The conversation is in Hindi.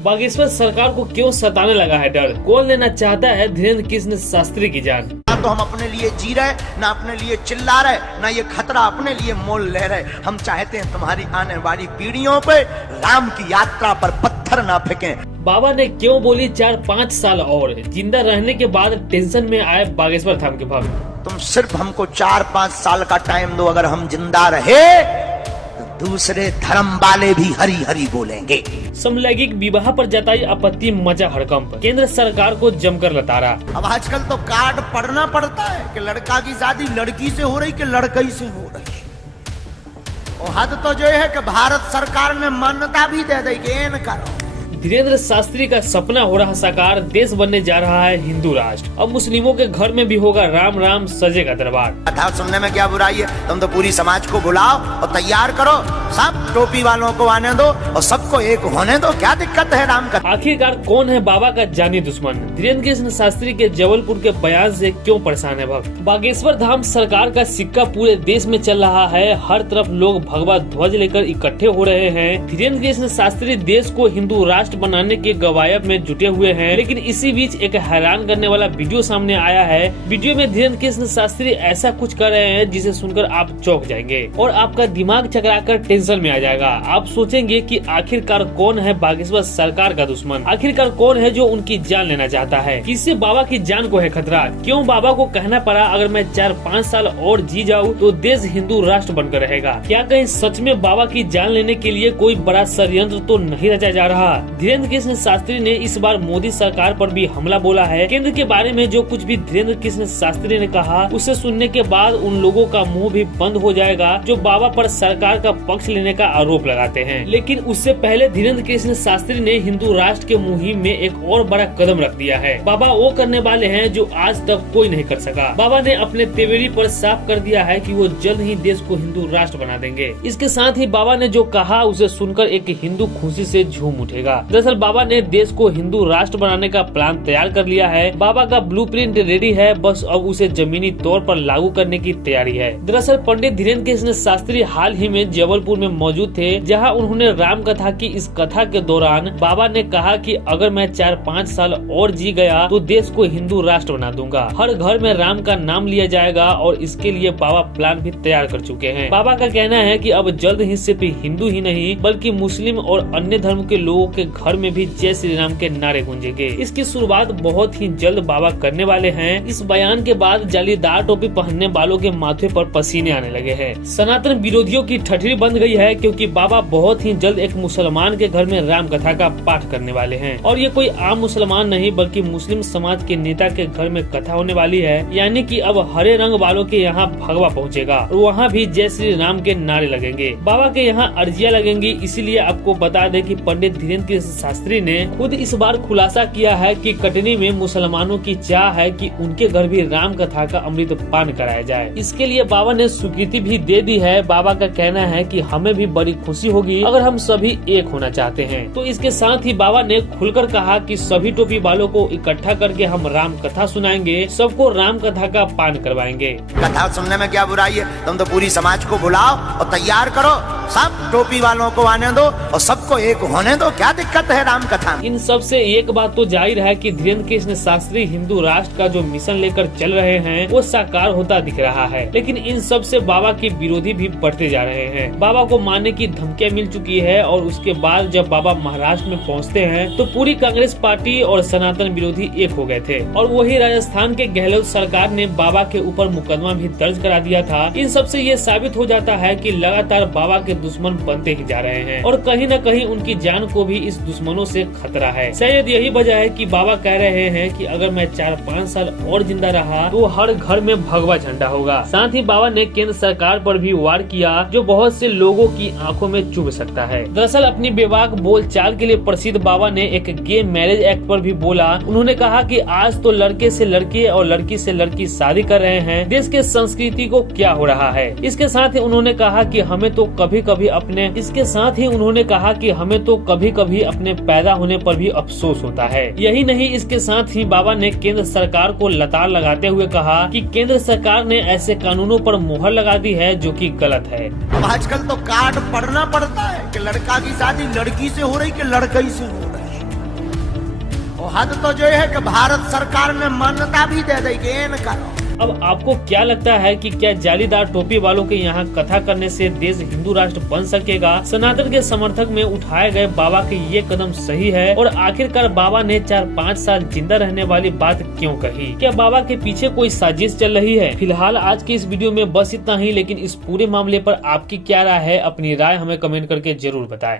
बागेश्वर सरकार को क्यों सताने लगा है डर? कौन लेना चाहता है धीरेन्द्र कृष्ण शास्त्री की जान? ना तो हम अपने लिए जी रहे, ना अपने लिए चिल्ला रहे, ना ये खतरा अपने लिए मोल ले रहे। हम चाहते हैं तुम्हारी आने वाली पीढ़ियों पे राम की यात्रा पर पत्थर ना फेंकें। बाबा ने क्यों बोली 4-5 साल और? जिंदा रहने के बाद टेंशन में आए बागेश्वर धाम के भक्त। तुम सिर्फ हमको 4-5 साल का टाइम दो, अगर हम जिंदा रहे तो दूसरे धर्म वाले भी हरी हरी बोलेंगे। समलैंगिक विवाह पर जताई आपत्ति, मचा हड़कंप, केंद्र सरकार को जमकर लताड़ा। अब आजकल तो कार्ड पढ़ना पड़ता है कि लड़का की शादी लड़की से हो रही कि लड़कई से हो रही। और हद तो जो है कि भारत सरकार ने मान्यता भी दे दी कि एन करो। धीरेन्द्र शास्त्री का सपना हो रहा साकार, देश बनने जा रहा है हिंदू राष्ट्र। अब मुस्लिमों के घर में भी होगा राम राम सजेगा दरबार। कथा सुनने में क्या बुराई है? तुम तो पूरी समाज को बुलाओ और तैयार करो, सब टोपी वालों को आने दो और सबको एक होने दो। क्या दिक्कत है राम का? आखिरकार कौन है बाबा का जानी दुश्मन? धीरेन्द्र कृष्ण शास्त्री के जबलपुर के बयान से क्यों परेशान है भक्त? बागेश्वर धाम सरकार का सिक्का पूरे देश में चल रहा है, हर तरफ लोग भगवा ध्वज लेकर इकट्ठे हो रहे हैं। धीरेन्द्र कृष्ण शास्त्री देश को हिंदू राष्ट्र बनाने के गवायब में जुटे हुए हैं। लेकिन इसी बीच एक हैरान करने वाला वीडियो सामने आया है। वीडियो में धीरेन्द्र कृष्ण शास्त्री ऐसा कुछ कर रहे हैं जिसे सुनकर आप चौंक जाएंगे और आपका दिमाग चकराकर टेंशन में आ जाएगा। आप सोचेंगे कि आखिरकार कौन है बागेश्वर सरकार का दुश्मन? आखिरकार कौन है जो उनकी जान लेना चाहता है? किससे बाबा की जान को है खतरा? क्यों बाबा को कहना पड़ा अगर मैं 4-5 साल और जी जाऊँ तो देश हिंदू राष्ट्र बनकर रहेगा? क्या कहीं सच में बाबा की जान लेने के लिए कोई बड़ा षड्यंत्र तो नहीं रचा जा रहा? धीरेन्द्र कृष्ण शास्त्री ने इस बार मोदी सरकार पर भी हमला बोला है। केंद्र के बारे में जो कुछ भी धीरेन्द्र कृष्ण शास्त्री ने कहा, उसे सुनने के बाद उन लोगों का मुंह भी बंद हो जाएगा जो बाबा पर सरकार का पक्ष लेने का आरोप लगाते हैं। लेकिन उससे पहले धीरेन्द्र कृष्ण शास्त्री ने हिंदू राष्ट्र के मुहिम में एक और बड़ा कदम रख दिया है। बाबा वो करने वाले हैं जो आज तक कोई नहीं कर सका। बाबा ने अपने तेवरी पर साफ कर दिया है कि वो जल्द ही देश को हिंदू राष्ट्र बना देंगे। इसके साथ ही बाबा ने जो कहा उसे सुनकर एक हिंदू खुशी से झूम उठेगा। दरअसल बाबा ने देश को हिंदू राष्ट्र बनाने का प्लान तैयार कर लिया है। बाबा का ब्लूप्रिंट रेडी है, बस अब उसे जमीनी तौर पर लागू करने की तैयारी है। दरअसल पंडित धीरेन्द्र कृष्ण शास्त्री हाल ही में जबलपुर में मौजूद थे, जहां उन्होंने राम कथा की इस कथा के दौरान बाबा ने कहा कि अगर मैं 4-5 साल और जी गया तो देश को हिंदू राष्ट्र बना दूंगा। हर घर में राम का नाम लिया जाएगा और इसके लिए बाबा प्लान भी तैयार कर चुके हैं। बाबा का कहना है कि अब जल्द ही सिर्फ हिंदू ही नहीं बल्कि मुस्लिम और अन्य धर्म के लोगों के घर में भी जय श्री राम के नारे गूंजेंगे। इसकी शुरुआत बहुत ही जल्द बाबा करने वाले हैं। इस बयान के बाद जालीदार टोपी पहनने वालों के माथे पर पसीने आने लगे हैं। सनातन विरोधियों की ठठरी बंद गई है क्योंकि बाबा बहुत ही जल्द एक मुसलमान के घर में राम कथा का पाठ करने वाले हैं। और ये कोई आम मुसलमान नहीं बल्कि मुस्लिम समाज के नेता के घर में कथा होने वाली है। यानी कि अब हरे रंग वालों के यहाँ भगवा पहुँचेगा और वहाँ भी जय श्री राम के नारे लगेंगे। बाबा के यहाँ अर्जियां लगेंगी। इसीलिए आपको बता दें कि पंडित धीरेन्द्र कृष्ण शास्त्री ने खुद इस बार खुलासा किया है कि कटनी में मुसलमानों की चाह है कि उनके घर भी राम कथा का अमृत पान कराया जाए। इसके लिए बाबा ने स्वीकृति भी दे दी है। बाबा का कहना है कि हमें भी बड़ी खुशी होगी अगर हम सभी एक होना चाहते हैं। तो इसके साथ ही बाबा ने खुलकर कहा कि सभी टोपी वालों को इकट्ठा करके हम राम कथा सुनाएंगे, सबको राम कथा का पान करवाएंगे। कथा सुनने में क्या बुराई है? तुम तो पूरी समाज को बुलाओ और तैयार करो, सब टोपी वालों को आने दो और सबको एक होने दो। क्या दिक्कत है राम कथा? इन सब से एक बात तो जाहिर है कि धीरेन्द्र कृष्ण शास्त्री हिंदू राष्ट्र का जो मिशन लेकर चल रहे हैं वो साकार होता दिख रहा है। लेकिन इन सब से बाबा के विरोधी भी बढ़ते जा रहे हैं। बाबा को मारने की धमकियां मिल चुकी है और उसके बाद जब बाबा महाराष्ट्र में पहुंचते हैं तो पूरी कांग्रेस पार्टी और सनातन विरोधी एक हो गए थे। और वही राजस्थान के गहलोत सरकार ने बाबा के ऊपर मुकदमा भी दर्ज करा दिया था। इन सब से ये साबित हो जाता है कि लगातार बाबा के दुश्मन बनते ही जा रहे हैं और कहीं न कहीं उनकी जान को भी इस दुश्मनों से खतरा है। शायद यही वजह है कि बाबा कह रहे हैं कि अगर मैं 4-5 साल और जिंदा रहा तो हर घर में भगवा झंडा होगा। साथ ही बाबा ने केंद्र सरकार पर भी वार किया जो बहुत से लोगों की आंखों में चुभ सकता है। दरअसल अपनी बेबाक बोलचाल के लिए प्रसिद्ध बाबा ने एक गे मैरिज एक्ट पर भी बोला। उन्होंने कहा कि आज तो लड़के से लड़के और लड़की से लड़की शादी कर रहे हैं, देश के संस्कृति को क्या हो रहा है। इसके साथ ही उन्होंने कहा कि हमें तो कभी कभी अपने पैदा होने पर भी अफसोस होता है। यही नहीं, इसके साथ ही बाबा ने केंद्र सरकार को लताड़ लगाते हुए कहा कि केंद्र सरकार ने ऐसे कानूनों पर मुहर लगा दी है जो कि गलत है। अब आजकल तो कार्ड पढ़ना पड़ता है कि लड़का की शादी लड़की से हो रही कि लड़कई से हो रही। और हद तो जो है कि भारत सरकार ने मान्यता भी दे दी कि एन करो। अब आपको क्या लगता है कि क्या जालीदार टोपी वालों के यहाँ कथा करने से देश हिंदू राष्ट्र बन सकेगा? सनातन के समर्थक में उठाए गए बाबा के ये कदम सही है? और आखिरकार बाबा ने 4-5 साल जिंदा रहने वाली बात क्यों कही? क्या बाबा के पीछे कोई साजिश चल रही है? फिलहाल आज के इस वीडियो में बस इतना ही, लेकिन इस पूरे मामले पर आपकी क्या राय है? अपनी राय हमें कमेंट करके जरूर बताएं।